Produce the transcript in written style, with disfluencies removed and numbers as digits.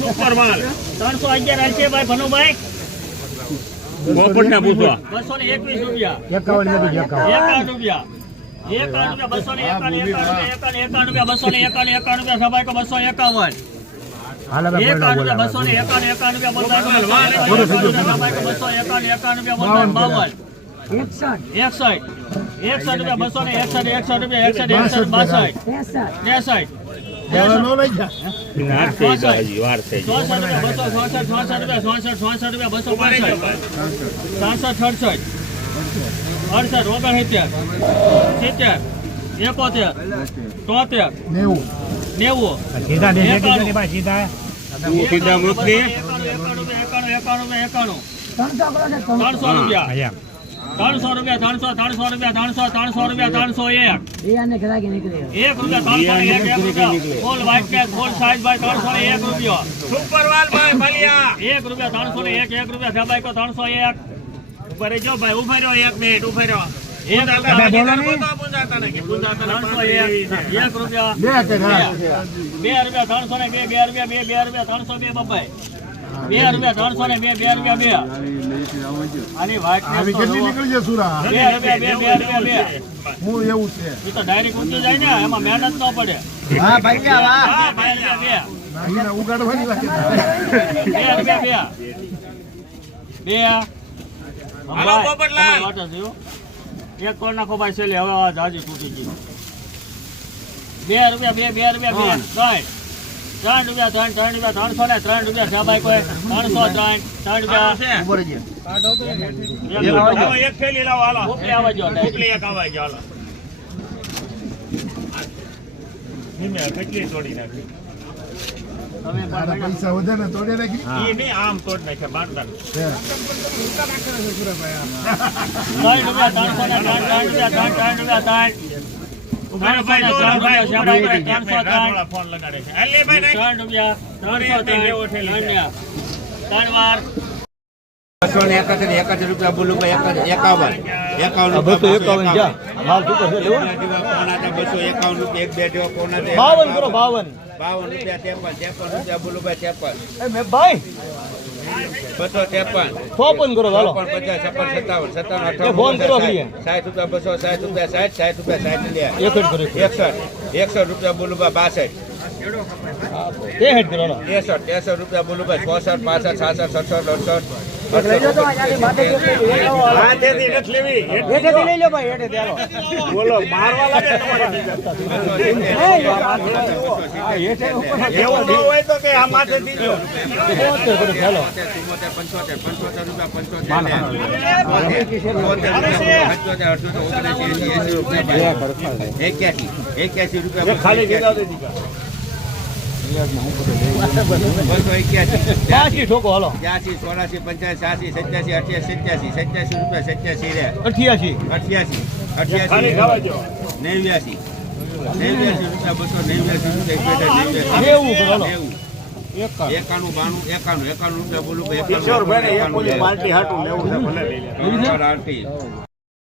Super માલ 311 હાલશે ભાઈ ભનુભાઈ. પોપટને પૂછો 221 રૂપિયા. 51 રૂપિયા. 51 રૂપિયા. 251 રૂપિયા. 251 સભાઈ કો 251. હાલ હવે બોલો 251 રૂપિયા. 61 300 રૂપિયા ફૂલ વ્હાઈટ કેટ ફૂલ સાઈઝ ભાઈ 301 રૂપિયા. સુપર માલ ભાઈ મલિયા 1 રૂપિયા 301 1 રૂપિયા સભાઈ કો 301. ઉપર જો ભાઈ ઉભા રહ્યો 1 મિનિટ ઉભા રહ્યો 1 રૂપિયા 1 રૂપિયા 302 બબાઈ 2 રૂપિયા 302 આની વાત આવી કેટલી નીકળી છે સુરા 2 રૂપિયા હું એવું છે એ તો ડાયરેક્ટ ઊંચી જાય ને એમાં મહેનત ન પડે. હા ભાઈ વાહ હા 2 રૂપિયા નાહીને ઉગાડવાની વાત 2 રૂપિયા 2 હાલો પોપટલાલ. એક કોણ નાખો ભાઈ છેલ્લે હવે આ જાજી તૂટી ગઈ. 2 રૂપિયા 2 રૂપિયા 3 રૂપિયા 303 રૂપિયા સભાઈ કોઈ 303 રૂપિયા. એક થેલી લાવો હાલો ઉપલી આવજો ઉપલી એક આવાય જો હાલો નિમે કેટલી તોડી નાખી મારા પૈસા વધે ને તોડે નાખી ઈ ની આમ તોડ નાખે બાંધતા 3 રૂપિયા 3 ઉભા ભાઈ દોડો ભાઈ ફોન લગાડે છે અલ્લે ભાઈ 3 રૂપિયા 303 વાર 271 રૂપિયા બોલું ભાઈ 51 માલ તું કહે લેવો 251 રૂપિયા એક બે દેવો કોના દે 52 કરો 52 રૂપિયા 53 રૂપિયા બોલું ભાઈ 53 એ મે ભાઈ 253 54 કરો હાલો 50 56 57 58 ફોન કરો 60 રૂપિયા 260 રૂપિયા 60 રૂપિયા 60 લે 61 રૂપિયા બોલું ભાઈ 63 રૂપિયા બોલું ભાઈ 64 65 66 બોલો મારવા લાગે એવું ન હોય તો કે આ માથે દીજો 81 રૂપિયા ખાલી જગ્યા દે દીકા 281 ઠોકો હાલો 83 84 85 86 87 88 87 રૂપિયા 89 રૂપિયા 289 રૂપિયા બોલું 91 પાર્ટી હાટું લેવું છે ભલે લઈ લે